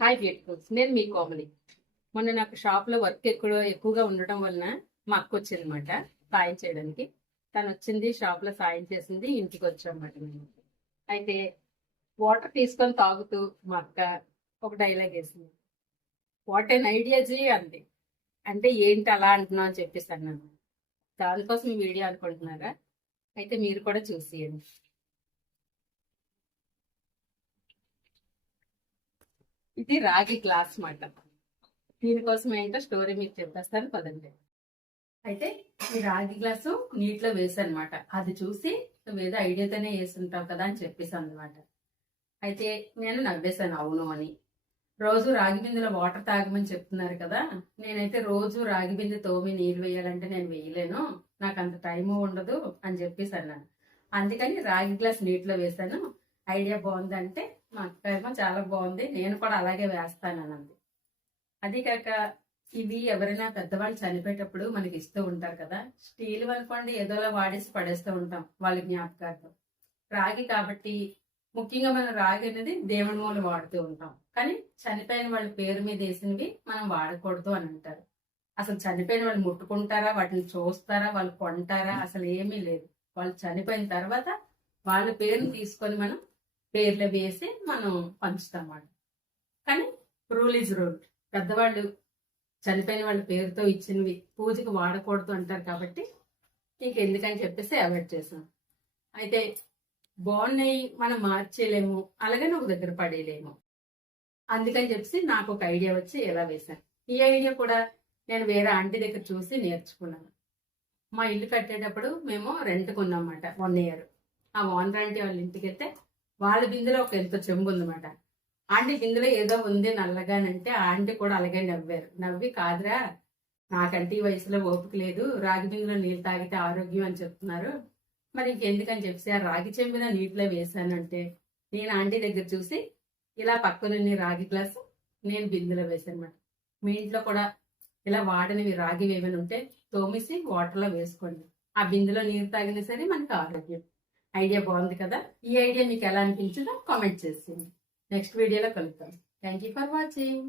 Hi beautifuls, నేను మీ కోమలి. మొన్న నాకు షాప్లో వర్క్ ఎక్కువగా ఉండటం వలన మా అక్క వచ్చింది అనమాట సాయం చేయడానికి. తను వచ్చింది, షాప్లో సాయం చేసింది, ఇంటికి వచ్చామన్నమాట మేము. అయితే వాటర్ తీసుకొని తాగుతూ మా అక్క ఒక డైలాగ్ వేసింది. వాట్ ఎన్ ఐడియా జీ అంది. అంటే ఏంటి అలా అంటున్నావు అని చెప్పేసి అన్నాను. దానికోసం ఈ వీడియో అనుకుంటున్నారా? అయితే మీరు కూడా చూసేయండి. ఇది రాగి గ్లాస్ మాట. దీనికోసం ఏంటో స్టోరీ మీకు చెప్పేస్తాను పదండి. అయితే ఈ రాగి గ్లాసు నీటిలో వేసానమాట. అది చూసి నువ్వేదో ఐడియాతోనే వేస్తుంటావు కదా అని చెప్పేసి అనమాట. అయితే నేను నవ్వేశాను అవును అని. రోజు రాగి బిందెలో వాటర్ తాగమని చెప్తున్నారు కదా, నేనైతే రోజు రాగి బిందె తోమి నీళ్ళు వేయాలంటే నేను వేయలేను, నాకు అంత టైము ఉండదు అని చెప్పేసి అన్నాను. అందుకని రాగి గ్లాస్ నీటిలో వేశాను. ఐడియా బాగుందంటే మా అక్క ఏమో చాలా బాగుంది, నేను కూడా అలాగే వేస్తాను అన్నది. అది కాక ఇవి ఎవరైనా పెద్దవాళ్ళు చనిపోయేటప్పుడు మనకి ఇస్తూ ఉంటారు కదా, స్టీల్ అనుకోండి ఏదోలా వాడేసి పడేస్తూ ఉంటాం వాళ్ళ జ్ఞాపకార్థం. రాగి కాబట్టి ముఖ్యంగా మనం రాగి అనేది దేవుడి మూల వాడుతూ ఉంటాం. కానీ చనిపోయిన వాళ్ళ పేరు మీద వేసినవి మనం వాడకూడదు అని అంటారు. అసలు చనిపోయిన వాళ్ళు ముట్టుకుంటారా, వాటిని చూస్తారా, వాళ్ళు కొంటారా, అసలు ఏమీ లేదు. వాళ్ళు చనిపోయిన తర్వాత వాళ్ళ పేరుని తీసుకొని మనం పేర్లు వేసి మనం పంచుతాం వాళ్ళు. కానీ రూల్ ఈజ్ రూల్. పెద్దవాళ్ళు చనిపోయిన వాళ్ళ పేరుతో ఇచ్చినవి పూజకు వాడకూడదు అంటారు కాబట్టి ఇంకెందుకని చెప్పేసి అవాయిడ్ చేసాం. అయితే బాగున్నాయి, మనం మార్చేయలేము, అలాగని ఒక దగ్గర పడేయలేము. అందుకని చెప్పేసి నాకు ఒక ఐడియా వచ్చి ఎలా వేశాను. ఈ ఐడియా కూడా నేను వేరే ఆంటీ దగ్గర చూసి నేర్చుకున్నాను. మా ఇల్లు కట్టేటప్పుడు మేము రెంట్కి ఉన్నామన్నమాట 1 year. ఆ ఓనర్ ఆంటీ వాళ్ళ ఇంటికి వెళ్తే వాళ్ళ బిందెలో ఒక ఎంతో చెంబు ఉందన్నమాట. ఆంటీ బిందెలో ఏదో ఉంది నల్లగానంటే ఆంటీ కూడా అలాగే నవ్వారు. నవ్వి కాదురా, నాకంటే ఈ వయసులో ఓపిక లేదు, రాగి బిందెలో నీళ్ళు తాగితే ఆరోగ్యం అని చెప్తున్నారు, మరి ఇంకెందుకని చెప్పేసి ఆ రాగి చెంబున నీటిలో వేసానంటే నేను ఆంటీ దగ్గర చూసి ఇలా పక్కనున్న రాగి గ్లాసు నేను బిందెలో వేసాను అనమాట. మీ ఇంట్లో కూడా ఇలా వాడనివి రాగి ఏమైనా ఉంటే తోమేసి వాటర్లో వేసుకోండి. ఆ బిందెలో నీరు తాగినా సరే మనకు ఆరోగ్యం. ఐడియా బాగుంది కదా. ఈ ఐడియా మీకు ఎలా అనిపించిందో కామెంట్ చేసేయండి. నెక్స్ట్ వీడియోలో కలుద్దాం. Thank you for watching.